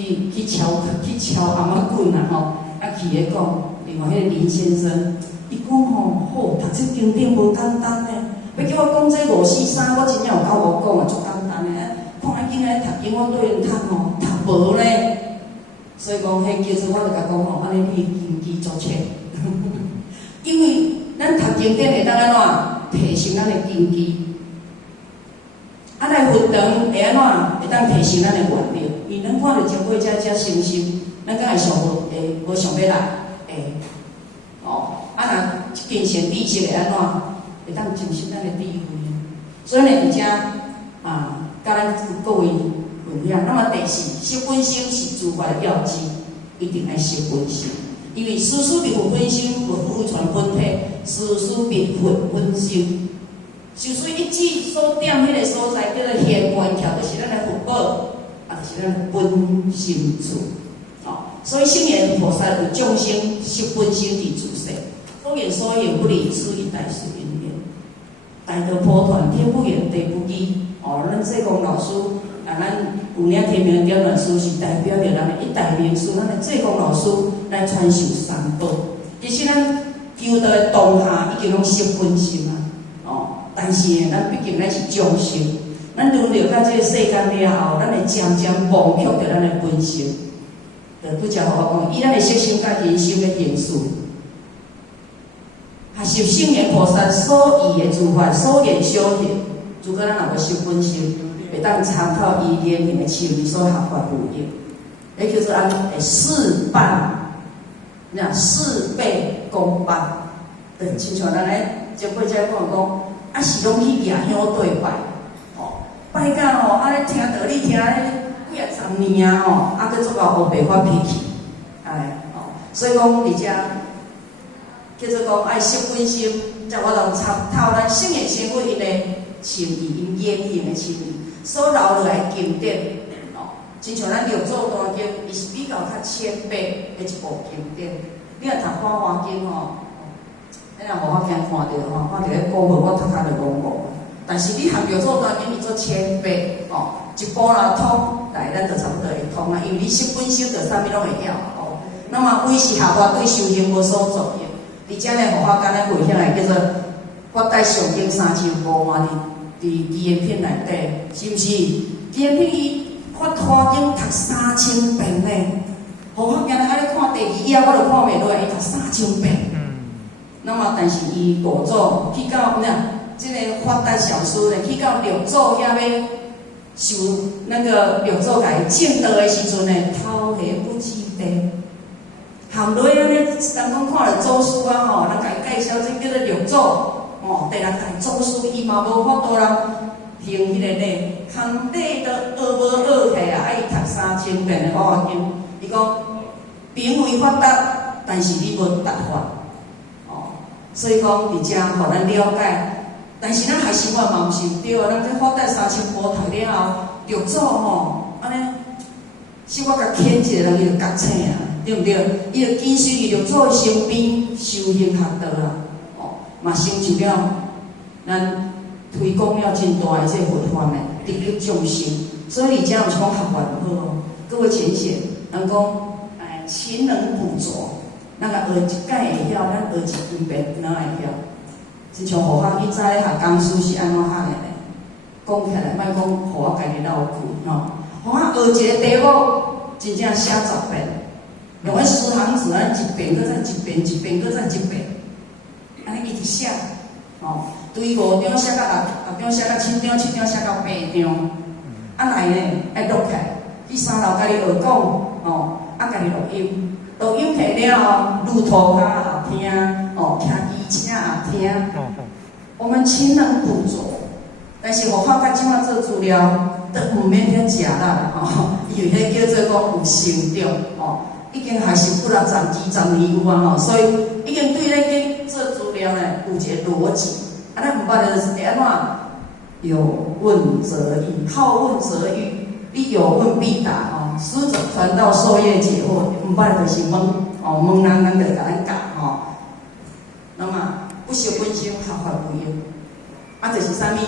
去敲阿妈棍啊吼，啊去咧讲，另外迄个林先生，伊讲吼，好，读册经典无简单呢。要叫我讲这543，我真正有甲我讲啊，足简单的。看伊囡仔读经，我对因读吼，读无咧。所以讲，迄叫做我就甲讲吼，安尼你经济足切。因为咱读经典会当安怎提升咱的经济，啊来运动会安怎会当提升咱的原力。因为咱看到前辈遮成心，咱敢会想无想要来会哦。啊若精神知识会安怎会当增进咱的智慧。所以呢，伫遮啊，甲咱各位分享。那么第四，识本心是诸法的要旨，一定爱识本心。因为事事灭佛本心，佛不传本体；事事灭佛本心。受水一指所点迄个所在，叫做显观桥，就是咱的福报，啊，就是咱的本心处。哦，所以圣严菩萨有众生识本心之自性，所言所言不离此一代是因缘。大德普传，天不远，地不低。哦，咱济公老师。啊，咱有领天命点老师是代表着咱的一代名师，咱的济公老师来传授三宝。其实咱求道的当下已经拢识本心啊，哦，但是呢，咱毕竟咱是众生，咱轮流到这个世间了后，咱会渐渐忘却着咱的本性。就拄则互我讲，以咱的色心甲人心的形式，学习圣严菩萨所依的诸法所言修行，如果咱若无识本心，会当参考伊言行的清理所合法无益，迄叫做安事半，那事倍功半。对，亲像咱咧前辈才讲，啊是拢去夜香对拜，哦，拜到吼，啊咧听道理听咧几啊10年啊吼，啊搁做到黑白发脾气，哎，哦，所以讲伫遮叫做讲爱识本心，则我能参透咱圣严先父因的清理，因言行的清理。所留落来经典，哦，亲像咱六祖坛经，伊是比较较浅白的一部经典。你若读《法华经》吼，咱若无法经看到吼，看到咧古文，我头壳就讲过。但是你读六祖坛经，伊做浅白，哦，一部若通来，咱就差不多会通啊。因为你识本心，就啥物拢会晓哦。那么唯是合法对修行无所作用。伫遮呢，佛法间咧回向的叫做法带上经3500万哩。伫纪元片内底，是毋是？纪元片伊法华经读3000遍呢？佛法今日爱咧看第2页，我就看袂落来，伊读3000遍。那么，但是伊五祖去到即个法带小书呢，去到六祖遐要受那个六祖甲伊证道的时阵呢，头下不记地。含落安尼，当讲看了祖书啊吼，人甲伊介绍，这叫做六祖。哦，第6代祖师伊嘛无法度人行迄个咧，空底都学无学起啊！啊，伊读3000遍的法华经，伊讲并非法达，但是你无达法。哦，所以讲伫遮互咱了解，但是咱还是我嘛毋是对啊！咱这法达3000部读了后，六祖吼安尼，是我甲牵一个人伊就觉醒啊，对毋对？伊就跟随伊六祖身边修行学道啊。嘛成就了，咱推广了真大的这佛法呢，利益众生。所以而家有是讲学法好哦，各位浅显，人讲哎，勤能补拙，咱个学一届会晓，咱学一遍哪会晓？亲像互我以前咧学工书是安怎学的呢？讲起来，莫讲互我家己闹气吼，互我学一个题目，真正写10遍，用迄四行字，咱一遍，搁再一遍，一遍，搁再一遍。安尼一直写，哦，对5张写到6张写到7张，7张写到8张，啊来呢爱录起来，去3楼家己学讲，哦，啊家己录音，录音起了后，路途骹也听，哦，骑机车也听，我们勤能补拙，但是我发觉即摆做资料，都毋免遐食啦，吼，因为迄叫做讲有成长，哦，已经还是不了10年有啊，吼，所以已经对咱个做资料呢有一个逻辑，啊，咱毋捌就是会安怎？有问则语，好问则语，你有问必答，吼，师者传道授业解惑，毋捌就是问，哦，问人咱就甲咱教，吼，那么不识本心，合法无益，啊，就是啥物？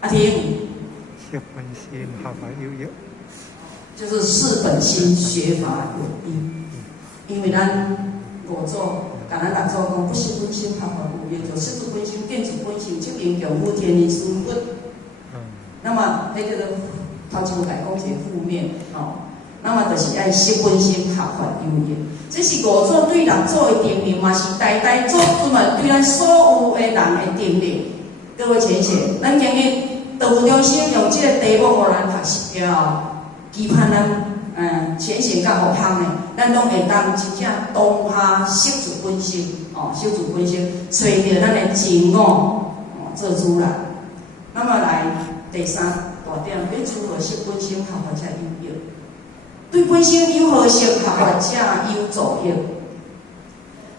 啊，听。识本心，合法有益。就是四本心学法有因，因为咱五祖甲咱六祖讲，不是本心合法有业，就色主本心、见主本心，即因强护天理殊分。那么，迄叫做头前来讲一个负面哦。那么就是爱色本心合法有业，这是五祖对六祖的定力，嘛是代代祖祖们对咱所有的人的定力。各位浅显，咱今日道中心用这个题目，互咱学习了后，期盼咱浅显甲互通的，咱拢会当真正当下色主本心哦，色主本心，找到咱的真我哦，做主人。那么来第三大点，要如何色本心合法才有益？对本心有好色合法才有助益。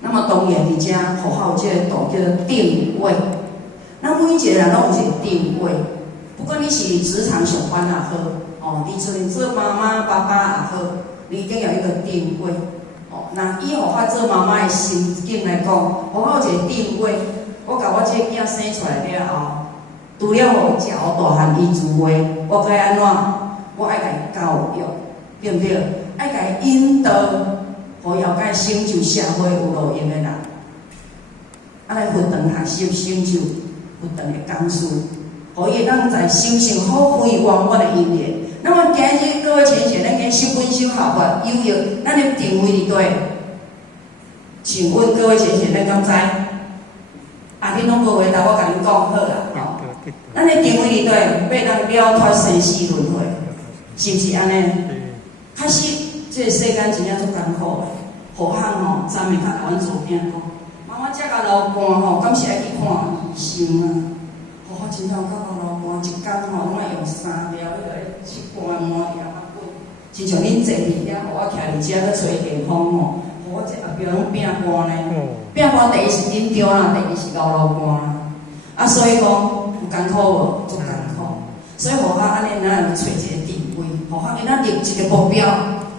那么当然，伫遮互好这个道叫做定位。咱每一个人拢有一个定位，不管你是职场上班也好，哦，你做妈妈、爸爸也好，你一定要有一个定位。哦，那以互我做妈妈的心境来讲，互我有一个定位，我甲我这个囝生出来了后，除了互食好大汉伊自话，我该安怎？我爱甲伊教育，对不对？爱甲伊引导，互伊后摆成就社会有路用的人，来分长学习成就。不等的工事，可以让在修行好辉煌我的因缘。那么今日各位浅显，咱跟色本心合法有益，咱的定位伫对？请问各位浅显，咱敢知？恁拢无回答，我甲恁讲好啦，吼。咱的定位伫对？要当了脱生死轮回，是不是安尼？确实，这个世间真正足艰苦的，好汉吼，昨暝较甲阮做囝讲。妈妈遮甲流汗吼，敢是爱去看医生啊？我真正有甲流汗，一工吼拢爱用3条，迄个去半满条啊滚。亲像恁坐伫遐，我徛伫遮咧吹电风吼，我这后壁拢拼汗呢。拼汗第一是紧张啦，第二是流汗啦。啊，所以讲有艰苦无？足艰苦。所以互我安尼，咱要找一个定位，互我因咱立一个目标，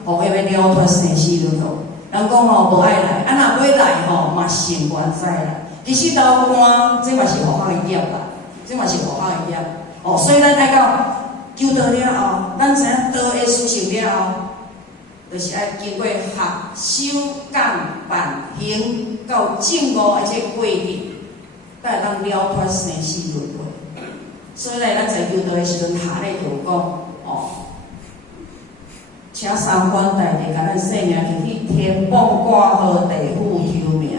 互伊要了脱生死轮回。人讲吼无爱来，若要来吼嘛成缘在来。其实流汗，这嘛是互我的业啦，这嘛是互我的业。哦，所以咱爱到求道了后，咱知影道的事情了后，就是爱经过学、修、讲、办、行到正悟的这个过程，才会当了脱生死轮回。所以咧，咱在求道的时阵，下咧就讲哦。请三官大帝甲咱生命去天崩挂号地府抽命。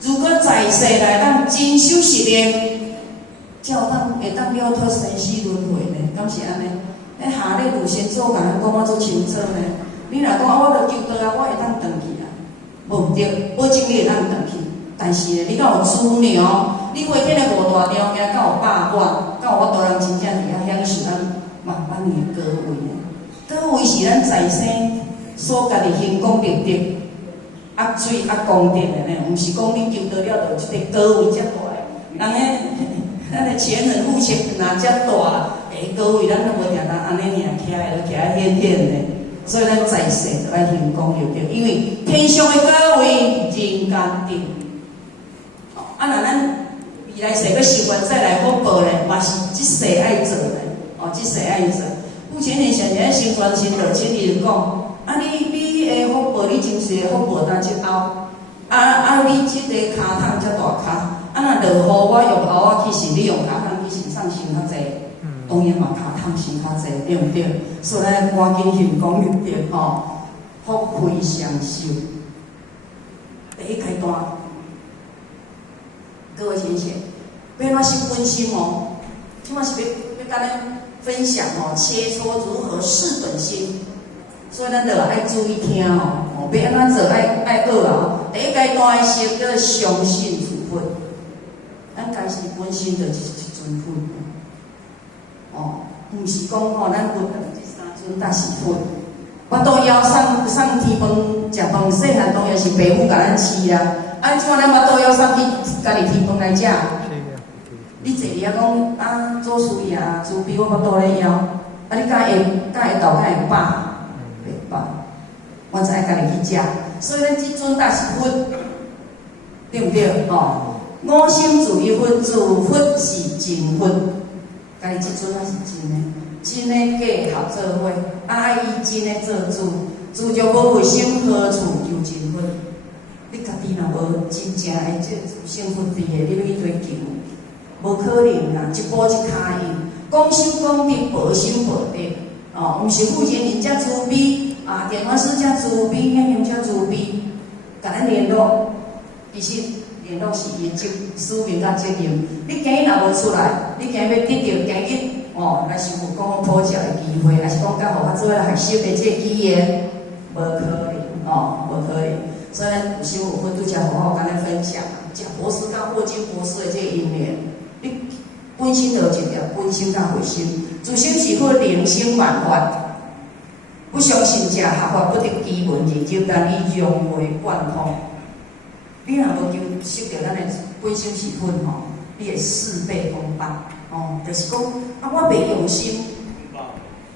如果在世内当真修实练，才有当会当了脱生死轮回呢？敢是安尼？迄下咧有先祖甲咱讲我做清楚呢。你若讲我着求道啊，我会当转去啊，无对，保证你会当转去。但是呢，你敢有资粮？你每天的五大条件，敢有百万？敢有法度人真正伫遐享受咱万般的高位呢？高位是咱在生所家己行功立德、压水压功德的呢，毋是讲你求到了就即个高位遮大个。人咱的前人父亲若遮大，高位咱都无定当安尼尔徛在都徛在显显的。所以咱在世就爱行功立德，因为天上的高位，人间定。啊，若咱未来世要修完再来福报咧，嘛是即世爱做咧，哦，即世爱做。目前呢，现在新传新道，请你就讲，啊，你的福报，你真实的福报当即后，你即个骹桶遮大骹，若落雨我用后仔其实你用骹桶其实上伤较济，当然嘛骹桶伤较济，对不对？所以咱赶紧行功立德吼，福慧双修。第一阶段，各位先生，要安怎修本心哦？即嘛是要甲咱分享哦，切磋如何事本心，所以咱就爱注意听哦。要安怎做爱学啊。第一阶段的是叫相信处分，咱家己本身就是一尊分哦，毋是讲吼咱分这三尊才是分。我都要送天饭，食饭细汉当然是爸母甲咱饲啊。安怎咱我都要送去家己天饭来食？你坐伫遐讲啊，做事业啊，慈悲我都咧要，啊你敢会斗，敢会饱？袂饱，我才爱家己去食。所以咱即阵才是佛，对不对？哦，五心自一佛，自佛是真佛，家己即阵才是真的。真诶假合做伙，爱伊真诶做主，主就无卫生，何处求真火？你家己若无真正诶这幸福伫诶，你要去追求，无可能啦！一步一脚印，讲心讲德，报心报德。哦，毋是负责人遮慈悲，啊，电话师遮慈悲，演员遮慈悲，甲咱联络，其实联络是伊使命甲责任。你今日若无出来，你今日要得到今日哦，来是有讲普及的机会，还是讲甲互较做来学习的这个语言，无可能哦，无可能。所以咱有心有分，拄则好好甲咱分享，贾博士甲霍金博士的这个因缘，你本身就一条，本身甲回心，自心是好灵性万法，不相信者合法不得基本认证，但伊融会贯通。你若无求识到咱的本心是分吼，你会事倍功半哦。就是讲啊，我袂用心，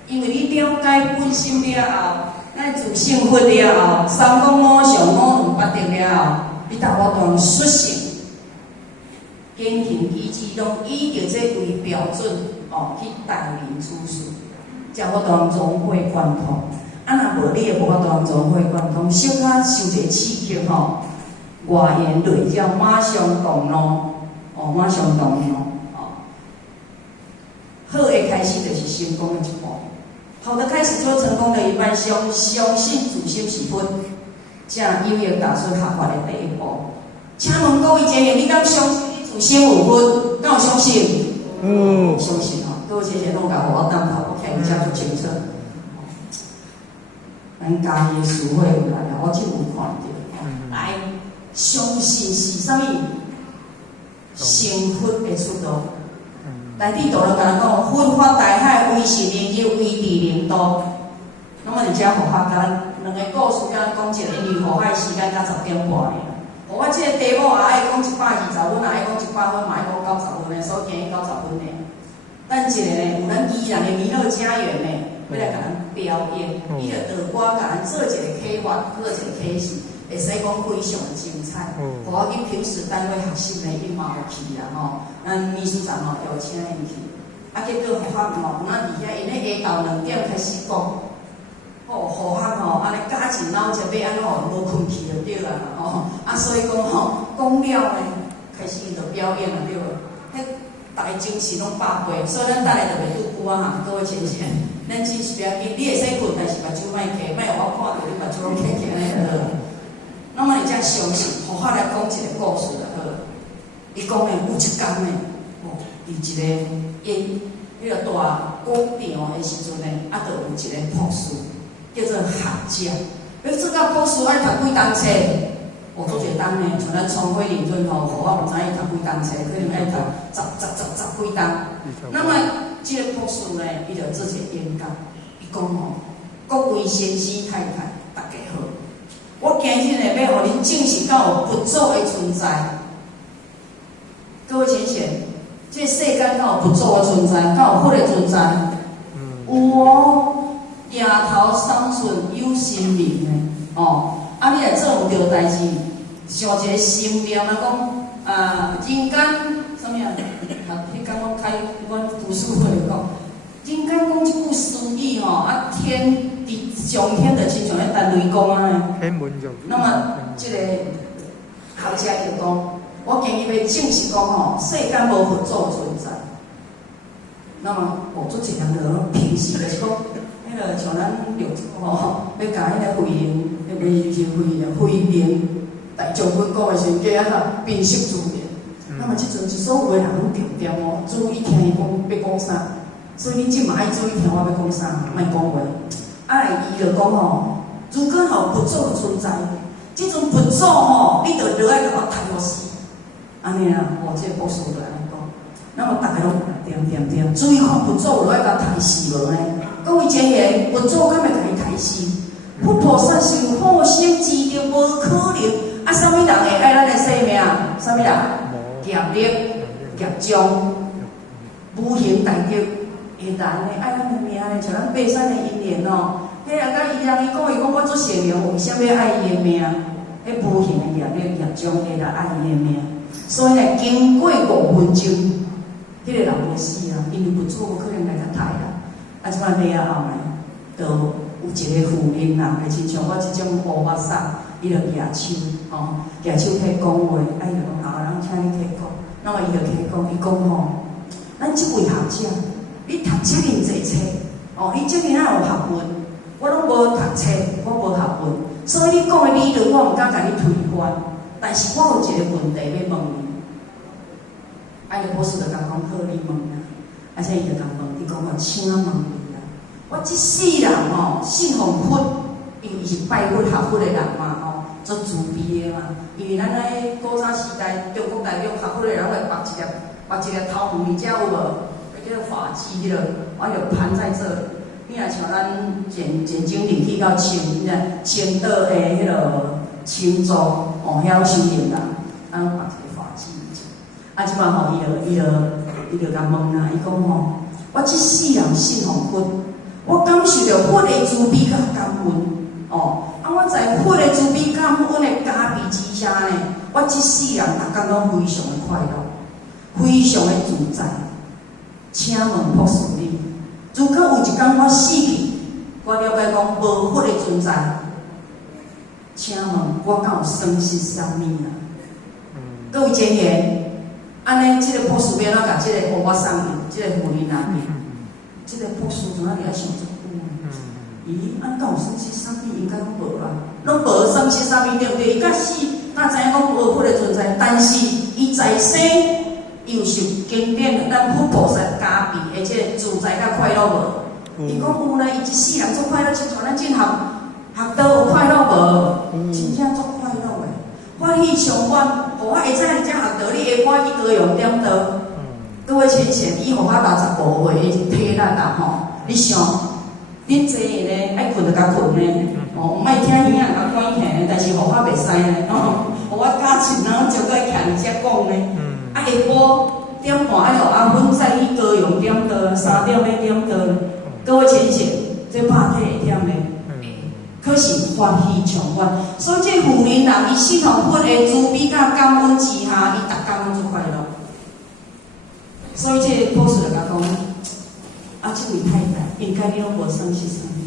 因为你了解本心了后。咱自性分了后，三公五常五两八定了后，你大法当率性、坚定意志，拢以着这为标准哦去带领处事，才法当融会贯通。啊，若无你也无法当融会贯通，小可受一个刺激吼，外言内照，马上动怒，哦，马上动怒，哦。好的开始就是成功的一步。好的开始就成功的一半，相信自心是分，这有益踏出合法的第一步。请问各位姐妹，你敢相信你自心有分？敢有相信？相信吼。各位姐姐拢甲我当头，我听伊遮足清楚。咱家己事会有来了，我真有看到。来，相信是啥物？成佛的出路。内地道人甲咱讲，佛法大海，为是灵游，为地灵道。那么，而且佛法甲咱两个故事甲咱讲一个，因为佛法时间甲10点半尔。佛法这个题目也爱讲120分，也爱讲100分，嘛爱讲90分的，所以今日90分的。咱一个呢，有咱依然的弥勒家园呢，要来甲咱表演，伊就导歌甲咱做一个启发，做一个启示。会使讲非常精彩，互我去平时单位学习呢，伊嘛有去啦吼。咱秘书长吼邀请伊去，啊结果互我吼，咱伫遐因咧下昼2点开始讲，哦，互我吼安尼加一脑筋要安怎无困去就对啦吼。啊所以讲吼，讲了呢，开始伊就表演了对了，迄大家精神拢百倍，所以咱等下就袂拄久啊哈，各位先生，咱只是不要紧，你会使困，但是目睭莫开，莫互我看到你目睭拢开起来了。那么你才相信，互我来讲一个故事就好。伊讲呢，有一天呢，哦，伫一个迄个大广场的时阵呢，啊，就有一个博士，叫做学者。要做到博士爱读几档册？哦，做一档呢，像咱创会理论吼，互我毋知伊读几档册，可能爱读十几档。那么，这个博士呢，伊就做一个演讲，伊讲吼，各位先生太太，大家好。我今日呢，要互恁证实到有佛祖的存在。各位先生，这世间敢有佛祖的存在？敢有佛的存在？有哦。夜头三寸有神明的哦。啊，你来做有着代志，想一个心念，咱讲人间什么啊？迄讲我开阮读书会就讲，人间讲一句俗语吼，啊天。上天就亲像咧陈雷公安尼。那么，这个学者就讲，我今日要证实讲吼，世间无佛祖存在。那么，做一项就平时就是讲，迄个像咱六吼，要甲迄个慧能，迄个是慧能大将军讲的时，叫啊平息自然。那么，即阵所有的人拢重点哦，注意听伊讲要讲啥。所以你即嘛爱注意听我要讲啥，莫讲话。啊，伊就讲吼，如果吼佛祖存在，即阵佛祖吼，你着落来甲我谈落死，安尼啊，这个博士就安尼讲。那么大家拢点，注意看佛祖落来甲谈死无呢？各位姐妹，佛祖敢会甲伊谈死？佛菩萨是有好心智的，无可能。啊，啥物人会爱咱的生命？啥物人？业力、业障、无形大德。会难的，爱咱的命呢，像咱爬山的因缘哦。迄人甲伊人伊讲我做善良，为啥要爱伊的命？迄无形的业力业障会来爱伊的命。所以呢，经过5分钟，迄个人袂死啊，因为佛祖无可能来甲杀啦。啊，啊，即摆尾仔后来，就有一个妇人人会亲像我即种乌巴桑，伊就举手，举手去讲话，啊，伊就讲好，人请你去讲，那么伊就去讲，伊讲吼，咱即位学者，你读遮尔济册，你遮尔有学问，我拢无读册，我无学问，所以你讲的理论我毋敢甲你推翻，但是我有一个问题要问你。啊，伊博士就甲讲好，你问啦。而且伊就甲问，伊讲我请问你啦。我即世人信奉佛，因为伊是拜佛学佛的人嘛，做慈悲的嘛。因为咱咧古早时代，中国大陆学佛的人会绑一粒头毛，遮有无？叫做发髻迄落，我就盘在这里。你若像咱简经理去到青岛的迄落青州，遐修炼人，绑一个发髻。啊，即摆伊就甲问啦，伊讲我即世人信奉佛，我感受着佛的慈悲甲感恩，我在佛的慈悲感恩的加持之下呢，我即世人逐工拢非常的快乐，非常的自在。请问博士你，如果有一天我死去，我了解讲无佛的存在，请问我敢有损失啥物啊？各位前言。安尼，即个博士要哪甲即个乌巴桑面，即个妇人人面，即个博士怎啊了想做久呢？咦，敢有损失啥物？应该拢无啊，拢无损失啥物，对不对？伊甲死，哪知影讲无佛的存在？但是伊在生又受经典咱佛菩萨加持，而且自在甲快乐无？伊讲有呢，伊一世人做快乐，亲像咱进学道有快乐无？真正做快乐的。欢喜上愿，互我会知你遮学道，你会欢喜高用点道。各位浅显，伊互我65岁的体力啊你想，恁坐咧爱困就甲困咧，毋莫听耳仔甲关起，但是互我袂使咧，互我加钱然后就搁徛伫遮讲咧。下晡点半爱互阿芬载去高用点道，3点要点道。各位浅显，这拍体会忝咧。可是欢喜上愿，所以这妇人人伊信奉佛的慈悲甲感恩之下，伊逐工拢做快乐。所以这博士就甲讲，这位太太应该你拢无损失啥物，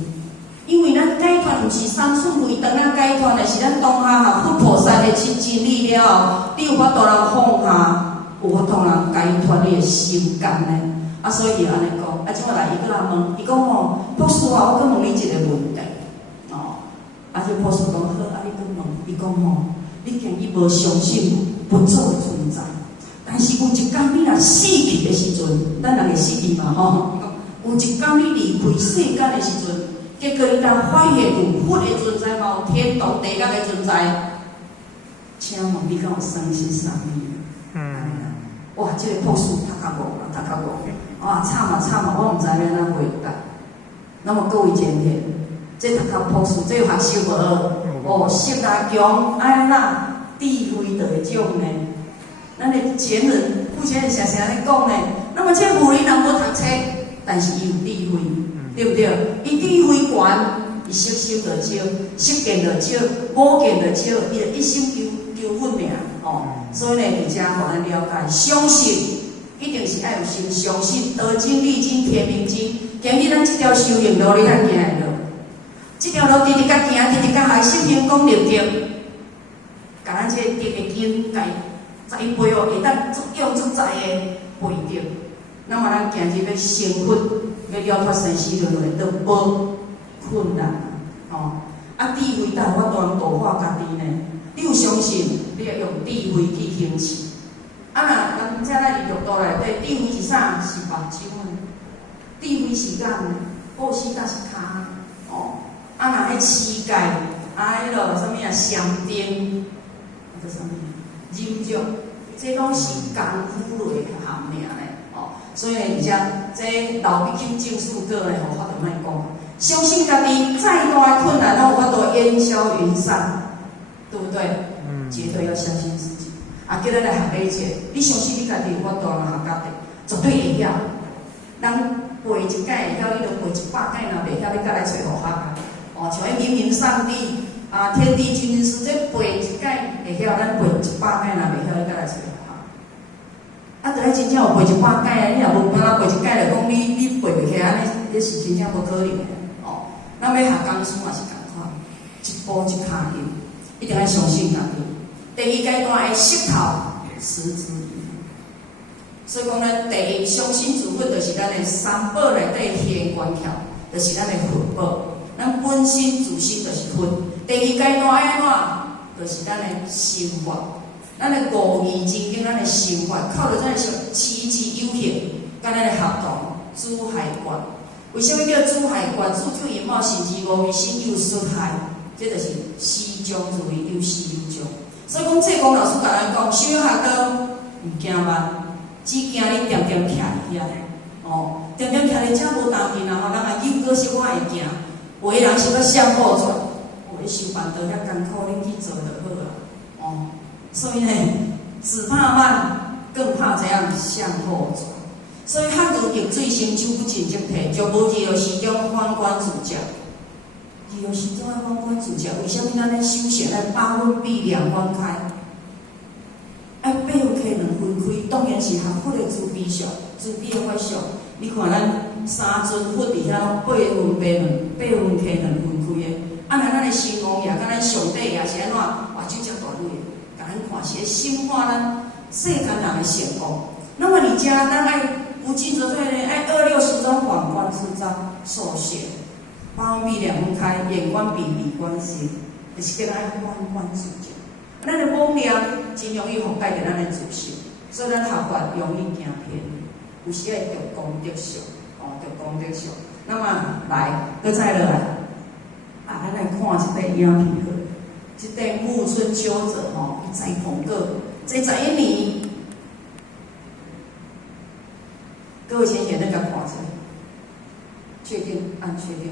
因为咱解脱毋是三寸肥肠啊，解脱的是咱当下学佛菩萨的真理了后，你有法度人放下，有法度人解脱你的心肝呢。所以伊安尼讲，即摆来伊搁来问，伊讲博士我搁问你一个问题。这博士讲好，你讲问，伊讲你竟伊无相信佛祖的存在，但是有一天你若死去的时阵，咱人会死去嘛有一天你离开世间的时阵，结果你当发现有佛的存在嘛，有天堂地狱的存在，请问你敢有损失啥物？哇，这个博士读较无，惨嘛，我毋知要安怎回答。那么各位前天。这读较朴素，这学修无识啊强，安那智慧就会种呢。咱的前人、父前人常常咧讲呢。那么这妇人人无读册，但是伊有智慧，对不对？伊智慧悬，伊识修就少，识见就少，无见就少，伊就一心求稳命所以呢，伫遮互咱了解，相信一定是爱有心，相信道经、理经、天命经，今日咱这条修行路，你通行的路。这条路直直甲行，直直甲海信成功立德，甲咱这德的经，甲栽培会当足用足在的培德。那么咱今日要成佛，要了脱生死轮回，都无困难智慧才有法度通度化家己呢。你有相信，你要用智慧去行持。若咱遮咱入道内底，智慧是啥？是目睭的，智慧是眼的，布施才是骹若迄乞丐，迄落啥物香灯，这啥物忍辱，这拢是功夫类含命咧所以而且这老笔记证书个咧，互法度莫讲，相信家己再大的困难，拢有法度烟消云散，对不对？绝对要相信自己。叫咱来学理解，你相信你家己有法度学家己，绝对会晓。人背一届会晓，你著背100届，若袂晓，你再来找互学家。像迄明明上帝天地君师，这背一届会晓，咱背100届若袂晓，你再来找互学。就咱真正有背100届你若无敢若背一届，就讲你背袂起安尼。这是真正无可能的哦。咱要学功夫嘛是共款，一步一脚印，一定要相信自己。第二阶段的识头持之以恒。所以讲咱第一相信自本，就是咱的三宝内底天官条，就是咱的魂宝。咱本身自身就是魂。第二阶段爱安怎？就是咱的心法。咱的五义真经，咱的心法靠着咱的持之有恒，甲咱的合同珠海观。为什么叫珠海观？自救引冒心之五味心有xuất海，这就是西中如意有始有终。所以讲，济公老师甲咱讲，修行道毋惊慢，只惊你点点徛伫遐。哦，点点徛伫遮无当紧啊！吼，人啊有可是我会惊，有的人想要向后转，你修办道遐艰苦，恁去做就好啊。哦，所以呢，只怕慢，更怕怎样向后转。所以汉儒逆水行舟不进则退，就无日后时中反观自家。日后时中要反观自家，为什么咱咧修行咧八分闭两分开？爱八分开两分开，当然是学佛的慈悲相，慈悲的法相。你看咱三尊佛伫遐八分开两分开的，啊，咱的心王爷，甲咱上帝也是安怎？哇，就遮大蕊，甲咱看是深化咱世间人的成功。那么你家咱爱不进则退呢？爱260中反观自照受限，八分闭两分开，眼观鼻，鼻观心，就是叫咱爱反观自家。咱的妄念真容易覆盖着咱的自信，所以咱学法容易行偏，有时会着功得俗，着功得俗。那么来，搁再落来，咱来看这个影片好，这个木村秋者栽捧果，这11年。各位先生，那个看者，确定，按确定。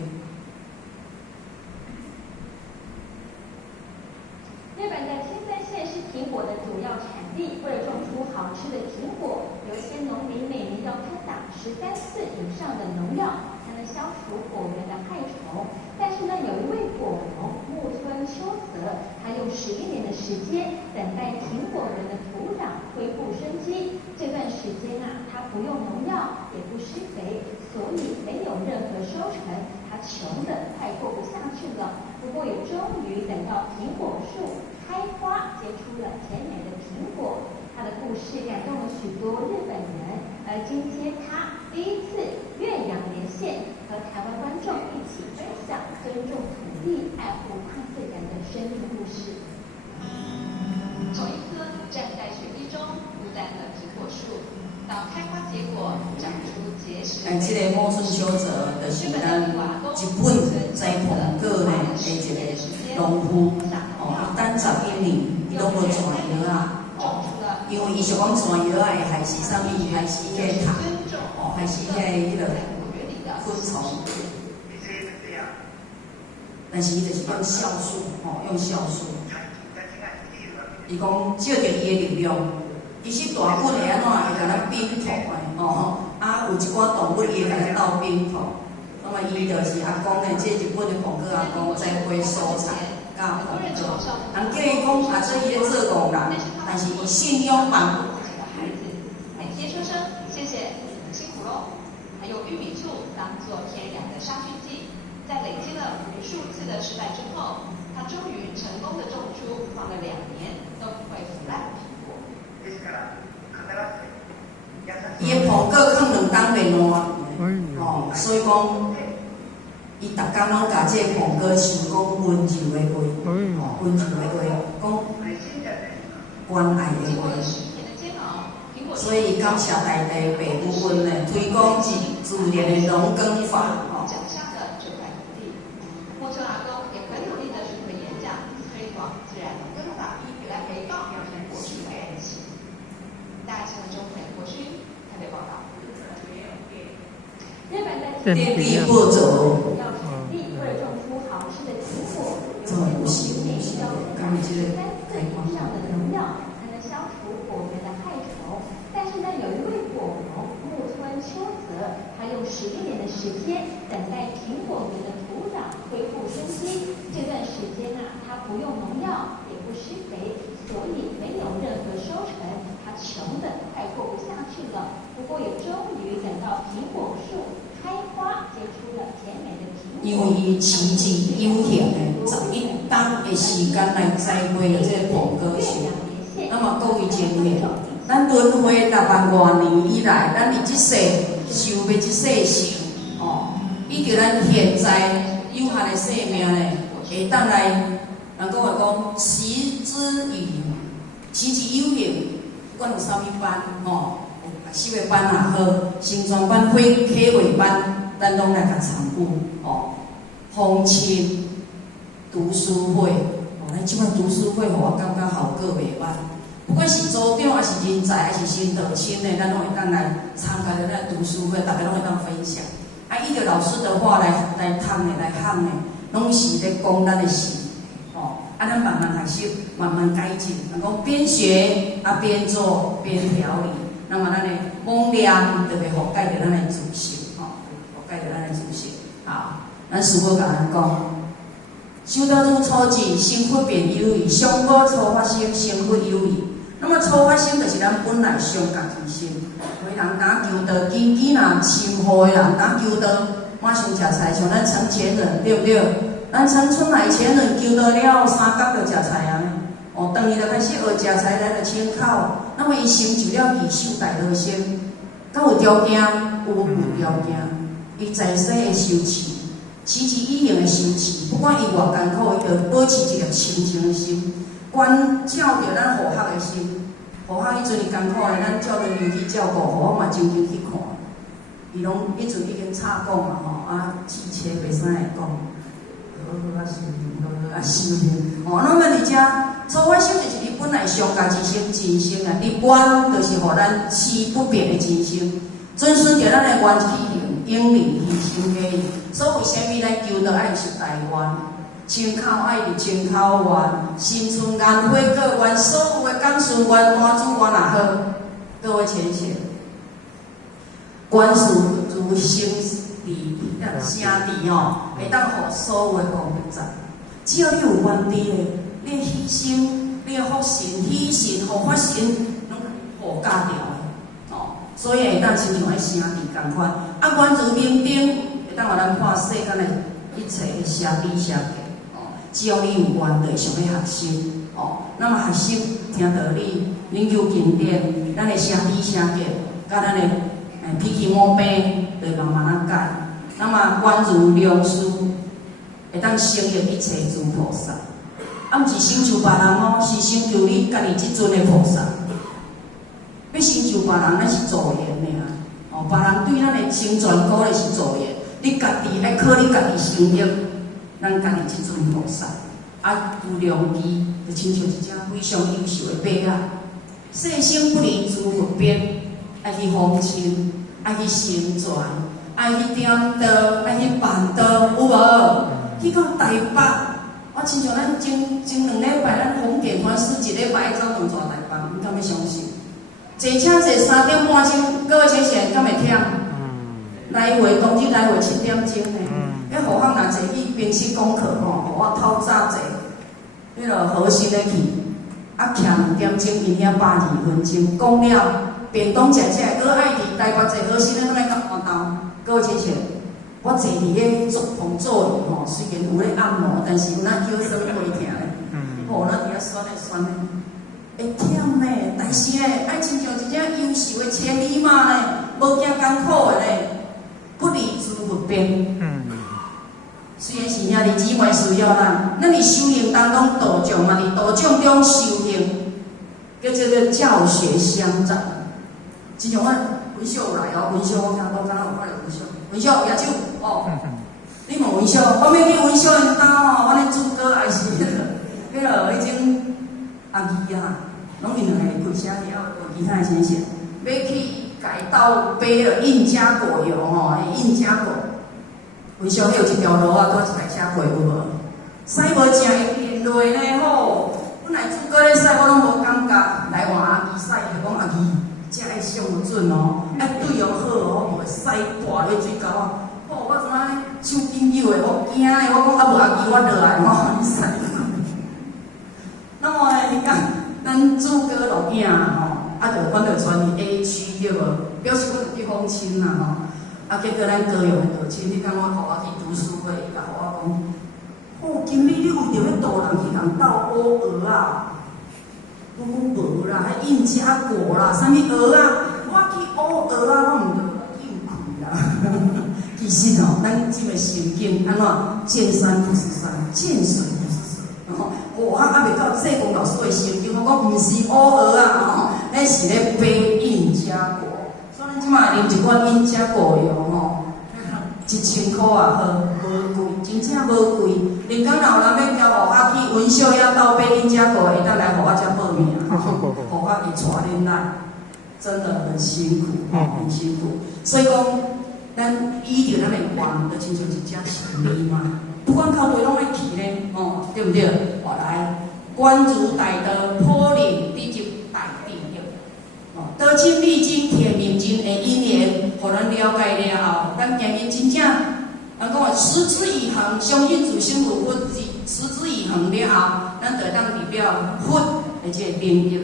日本的青森县是苹果的主要产地，为了种出好吃的苹果，有一些农民每年要喷打13次以上的农药，才能消除果园的害虫。但是呢，有一位果农木村秋泽，他用11年的时间等待苹果园的土壤恢复生机。这段时间啊，他不用农药，也不施肥，所以没有任何收成。他穷得快过不下去了。不过也终于等到苹果树开花，结出了甜美的苹果。他的故事感动了许多日本人，而今天他第一次岳阳连线，和台湾观众一起分享尊重土地、爱护大自然的生命故事。从一棵站在雪地中孤单的苹果树，到开花结果，长出结实。这个木村秋泽就是咱日本栽捧果的一个农夫，等11年，伊拢无传药啊，因为伊想讲传药啊会害死啥物，害死迄个虫，害死迄个昆虫。但是伊就是用酵素，用酵素。伊讲借着伊的力量，其实大本会安怎会甲咱冰土的，有一寡动物伊会甲咱斗冰土。那么伊就是阿公的，这日本的广告阿公栽培蔬菜，甲广告。人叫伊讲，这伊咧做工人，但是伊信仰万物。每天说声谢谢，辛苦喽。还有玉米醋当做天然的杀菌剂，在累积了无数次的失败之后，他终于成功的种出放了2年都不会腐烂的苹果。伊的苹果放2冬袂烂。所以讲，伊逐工拢甲这苹果想讲温柔的话，温柔的话，讲关爱的话。所以感谢大地爸母阮呢，推广自然的农耕法。脚下的这块土地，木村阿公也很努力的巡回演讲，推广自然农耕法，来回报苹果树的爱情。大新闻中美国区台北报道。日本的电力不足，主要产地为了种出好吃的苹果，有些农民每年要喷打13次以上的农药，才能消除果园的害虫。但是呢，有一位果农木村秋泽，他用11年的时间等待苹果园的土壤恢复生机。这段时间啊，他不用农药，也不施肥，所以没有任何收成。他穷得快过不下去了。不过也终于等到苹果树开花，结出因为伊持之有限的11当的时间来栽培了这个广歌曲。那么各位前辈，咱轮回6万多年以来，咱伫即世受的即世事，以及咱现在有限的生命呢，会当来，人讲话讲持之以恒，持之有用。不管有啥物班，有学习的班也好，升专班、会课外班，咱拢来甲参与。风清读书会，咱即摆读书会，我感觉效果袂歹。不管是组长，还是人才，还是新德亲的，咱拢会当来参加咱读书会，大家拢会当分享。依着老师的话来谈的、来讲的，拢是咧讲咱的事。咱慢慢学习，慢慢改进。人讲边学边做边调理，那么咱的妄念就会覆盖着咱的自信，覆盖着咱的自信。好，咱师父甲咱讲，修道如初级，心佛便有义；上果初发心，心佛有义。那么初发心就是咱本来上家己心。有的人打求道，基基若深厚的人打求道，马上食菜，像咱成前人，对不对？咱长春来前人求道了3角就食菜啊！当伊就开始学食菜来就清口，那么伊成就了二修大乐心。敢有条件？有条件。伊在世的修持，持之以恒的修持，不管伊偌艰苦，伊就保持一颗清净的心，关照着咱护学的心。护学迄阵伊艰苦的，咱照着牛去照顾，护学嘛静静去看。伊拢迄阵已经插讲嘛汽车袂使来讲。好修行，好修行。那么伫遮初发心就是你本来上家之心真心啊，你观就是互咱持不变的真心，遵循着咱的原起行，应领提升给伊。所以为虾米咱求道爱是大愿，清口爱是清口愿，心存愿花果愿，所有的讲顺愿、单子愿也好，各位浅显，观事如生。兄弟会当互所有的公平在。只要你有愿力的，你的牺牲、你的福神、喜神、护法神，拢护教掉的。所以会当亲像迄兄弟共款。愿如明灯，会当互咱看世间的一切的舍己舍己。只要你有愿，就会想要学习。那么学习听道理，研究经典，咱的舍己舍己，甲咱的脾气毛病，就慢慢改。那么愿如良师，会当成就一切诸菩萨，毋是成就别人是成就你家己即阵的菩萨。要成就别人，咱是助缘尔。别人对咱的成全鼓励是助缘，你家己爱靠你家己成就，咱家己即阵菩萨。有良机，就亲像一只非常优秀的马仔，细心不离诸佛边，爱去奉亲，爱去成全。爱去点道，爱去办道，有无？去到台北，我亲像咱前2礼拜，咱弘建法师1礼拜走2逝台北，你敢要相信？坐车坐3点半钟，各位先生敢会忝？来回当日来回7点钟呢。迄护学若坐去平时讲课互我透早坐，迄落核心的去，徛2点钟，因遐82分钟，讲了便当食，搁爱伫台北坐核心的，搁来甲换豆。各位先生，我坐伫咧phòng座椅虽然有咧按摩，但是有那腰酸背痛咧，那伫遐酸咧酸咧，会忝咧。但是咧，爱亲像一只优秀的千里马咧，无惊艰苦的咧，不离诸佛边。虽然是兄弟姊妹需要咱伫修行当中道长嘛，伫道长中修行，叫做教学相长。亲像我。文秀有来文秀我听讲，敢若有看到文秀，文秀举手你问文秀，我要去文秀因兜我咧主歌还是迄落已经阿姨拢因两个开车了，有其他的先生要去改道买了印加果油印加果，文秀有一条路多一台车过有无？驶无正会落呢好，本来主歌咧驶我拢无感觉，来换阿姨驶，就讲阿姨。这爱上准爱对好我无会使跋咧水沟我怎啊手紧扭的，我惊咧，我讲无阿姨，我落来你使。那么你讲，咱主歌录影就阮就传去 A 区对无？表示阮有去访亲啦结果咱高雄的道亲，你讲我互我去读书会，伊甲互我讲，哦，今日你为着要导人去共斗乌鹅啊？我讲无啦，迄印加果啦，啥物鹅啊？我去乌鹅啊，我毋着应气啦。其实哦，咱即个圣经安怎见山不是山，见水不是水。哦，还未到济公老师的圣经，我讲毋是乌鹅啊，迄是咧背印加果。所以咱即马啉一罐印加果药吼，1000块啊，好无贵，真正无贵。人讲若有人要交互我去文秀遐倒背印加果，会当来互我遮报名，互我会带恁来，真的很辛苦，很辛苦。所以讲。咱依着咱的愿，就亲像一只神明嘛，不管到位拢爱去咧，对不对？来，观如大道，普临必入大地业。得经历经天命经的因缘，互咱了解了后，咱行日真正，人讲持之以恒，相信自身有佛，持之以恒了后，咱就当代表佛的这个能力。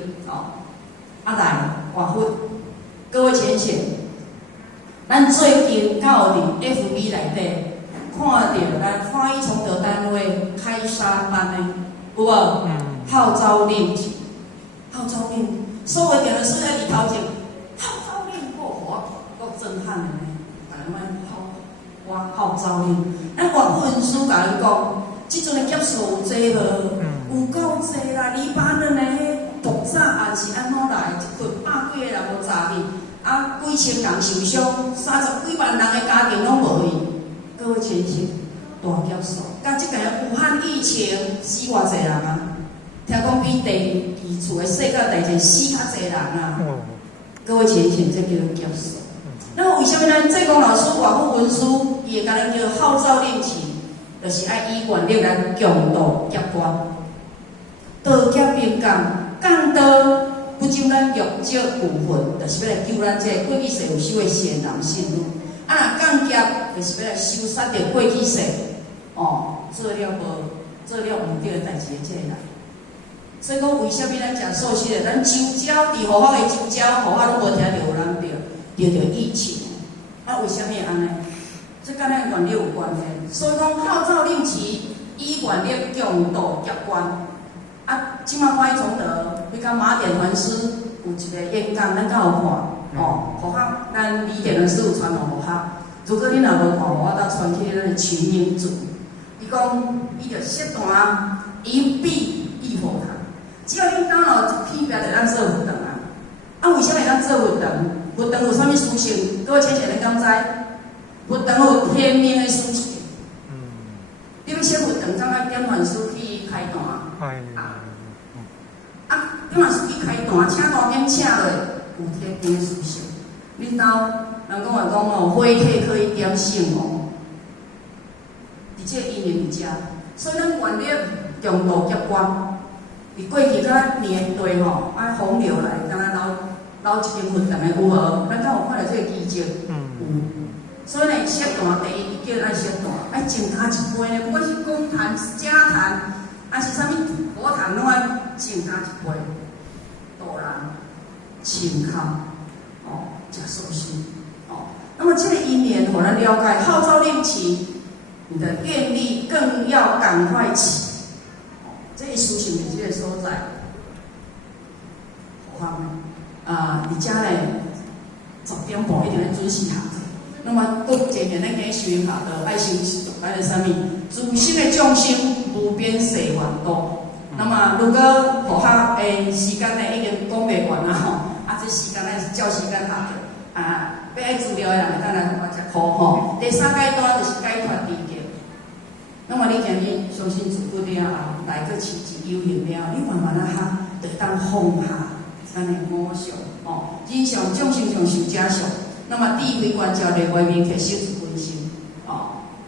来活佛，各位浅显。咱最近到伫 FB 内底看到咱翻译崇德单位开沙班的，有无？号召令旗，号召令，所有电视在里头前，号召令，够震撼的呢。甲咱我号召令，咱外文书甲咱讲，即阵的劫数有济无？有够济啦！黎巴嫩的迄毒炸也是安怎来？一群100几个人无炸去。几千人受伤，30几万人的家庭拢无去。各位亲戚，大劫数，甲即个武汉疫情死偌济人啊！听讲比第二次的世界大战死较济人啊！各位亲戚，这叫做劫数。那为什么咱济公老师外府文书，伊会甲咱叫号召令旗，就是爱以愿力来强度劫关，道劫并降道。不仅咱玉石部分，就是要来救咱这过去世有修的贤人信女。若降劫，就是要来修杀着过去世做了毋对的代志的这个人。所以讲，为什么咱食素食的，咱周朝伫佛法的周朝，佛法拢无听着有人着疫情。为什么安尼？这跟咱愿力有关系。所以讲，号召令旗，以愿力强度劫关。即马翻译崇德，你讲马典传师有一个演讲，咱敢有看？佛学，咱李典传师有传互佛学。如果恁若无看，我当传去咱的群英组。伊讲，伊着色单一臂一佛堂。只要恁当脑一片壁，就咱做佛堂啊！为什么会当做佛堂？佛堂有啥物事情？各位亲戚，恁敢知？佛堂有天命的事情。你要写佛堂，怎爱点传师去开单？点传师去开单，请单免请落，有天命的事情。恁兜人讲话讲火客可以点性伫这因缘伫遮，所以咱愿力强度极关。伫过去甲年代爱洪流来，敢若老一间佛堂的有无？咱敢有看到这个奇迹？有。所以呢，色单第一，伊叫咱色单，爱净加一杯呢，不管是公坛、家坛，还是啥物佛坛，拢爱净加一杯，导人清空，食素食，那么这个因缘，互咱了解，号召令旗，你的愿力更要赶快起。这一抒情的这个所在，好啊，伫遮呢10点半一定要准时下课。那么，搁前面咱今修行下道，爱修咱的啥物？自心的众生无边誓愿度。那么，如果佛学的时间呢，已经讲袂完啦这时间咱是照时间下着要爱资料的人会当来同我食苦第3阶段就是解脱地界。那么你今日相信自佛了后，来个持之有行了，你慢慢学，就会当放下咱的我相人上众生上受者相。那么智慧观照的外面摕修自本心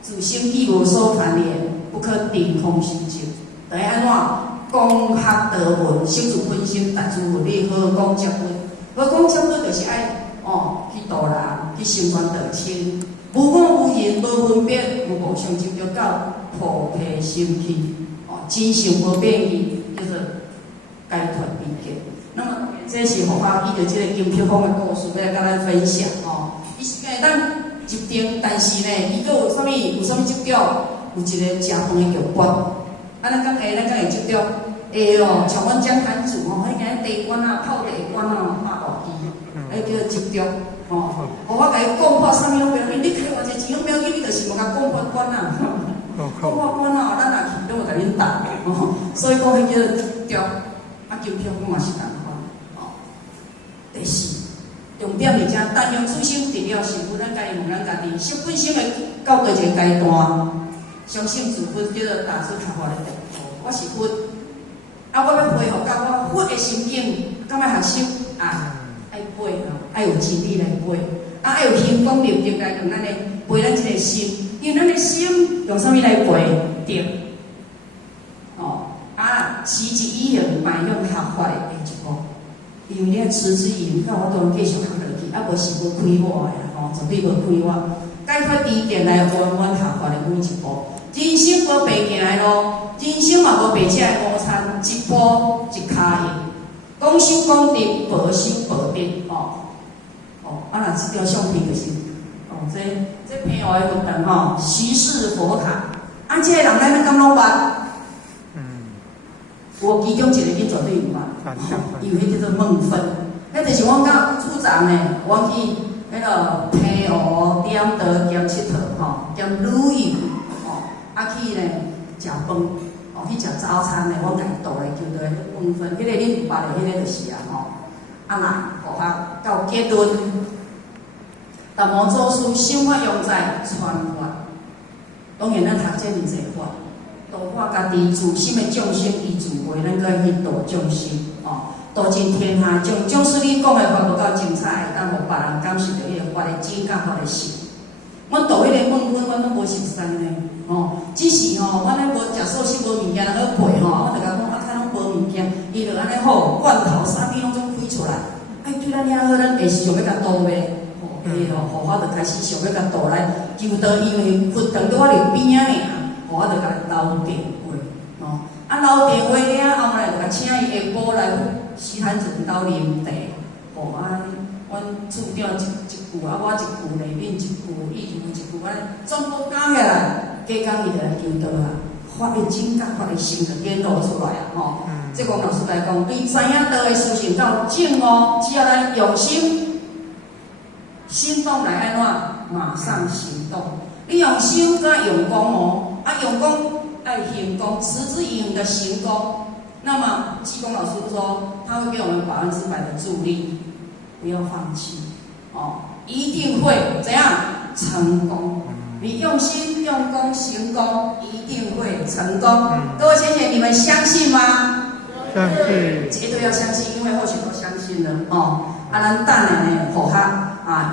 自性亦无所贪恋，不可定空心境。就要安怎讲学道文，修自本心，达诸佛力，好讲接本。好讲接本就是爱去度人，去成全道亲，无我无人，无分别，无妄想执着到菩提心去真心无变异，叫做解脱地界。那么这是佛法依着这个金碧峰的故事，要甲咱分享伊是会当集中，但是呢，伊佫有啥物执着？有一个食饭的叫关，咱讲咱讲会执着。哦，像阮江坛主吼，迄个地关啊、泡地关啊、拍大机，迄叫执着。哦，我甲伊讲破啥物拢袂，你摕偌济钱拢袂记，你就是无甲讲破关啊。讲破关啊，咱若去拢会甲恁答。哦，所以讲迄叫执着，啊，求票我嘛是共款。哦，第四，重点是正但用此生得了幸福，咱家己问咱家己，是本身的到倒一个阶段，相信自分叫做踏出合法的第一步。我是分。啊！我要恢复到我佛的心境，敢要学习啊，爱背吼，爱有智慧来背，啊，爱有行功立德来让咱的背咱这个心，因为咱的心用啥物来背？德哦，啊，持之以恒，迈向合法的第一步。因为你持之以恒，到我当继续学落去，啊，无是无开我的吼，绝对无开我。解脱低点来圆满合法的每一步。人生无白行的路，人生嘛无白吃的午餐，一步一脚印。讲修讲德，无修无德，啊，若这张相片就是，这朋友的活动吼，徐氏佛塔，啊，这个人咱敢拢捌？有其中一个你绝对有捌，因为迄叫做梦分，迄就是阮甲处长呢，我去迄个平湖点道兼佚佗吼，兼旅游。啊去呢食饭，去食早餐呢，我家己倒来叫做饭分，迄个恁有捌的，迄个就是啊吼。啊来，互学到结论，达摩祖师心法用在传法。当然，咱读这二世法，度化家己自心的众生，以自为，咱搁去度众生，度尽天下众。纵使你讲的法无够精彩，但互别人感受到迄个法的真甲法的实。阮度迄个饭分，阮拢无熟悉呢。只是阮咧无食素食无物件，人去背我就甲讲啊，看拢无物件，伊就安尼好，罐头啥物拢总开出来。哎，对咱遐好，咱下时想要甲倒卖，互我就开始想要甲倒来，求道因为佛堂伫我哋边仔尔，互我就甲留电话，啊留电话了后来就甲请伊下晡来西坛船斗啉茶，阮厝长一句，啊我一句，内面一句，义父一句，全部讲起来。加讲伊就来求道啊，法的真甲法的心就显露出来啊！这讲老师来讲，对知影道的事情到正只要咱用心，心动来安怎？马上行动。你用心甲用功用功爱行功，持之以恒的行功。那么济公老师说，他会给我们100%的助力，不要放弃一定会怎样成功？你用心用功行功，一定会成功。各位先生，你们相信吗？相信，绝对要相信，因为或许都相信了咱等下呢，互学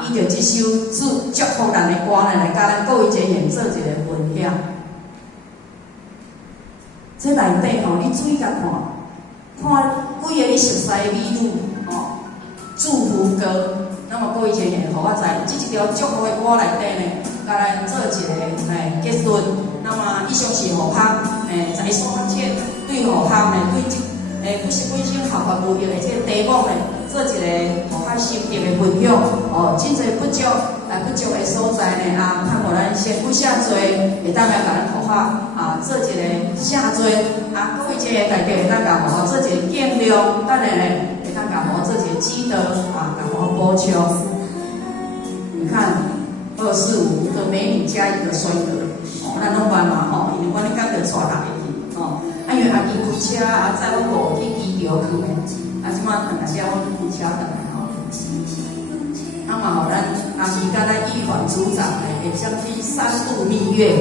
依照这首祝福咱的歌呢，来甲咱各位前贤做一个分享。这内底你注意甲看几个你熟悉的美女祝福歌。那么各位前贤，互我知这一条祝福的歌内底呢，甲咱做一个结论。那么以上是互学在所不欠，对互学呢，对不是本身合法无益的这个题目呢，做一个互学心得的分享。真侪不足的所在呢盼望咱先不下做，会当来甲咱互学做一个下做各位前贤内底会当甲互做一个见谅，当然呢会当甲互做一个积德甲互补充。你看245个美女加一个帅哥，咱拢捌嘛因为我咧刚就带大家去因为阿姨开车载阮某去机场去的，即摆等下了阮开车等来嘛互咱阿姨甲咱义环组长会相去3度蜜月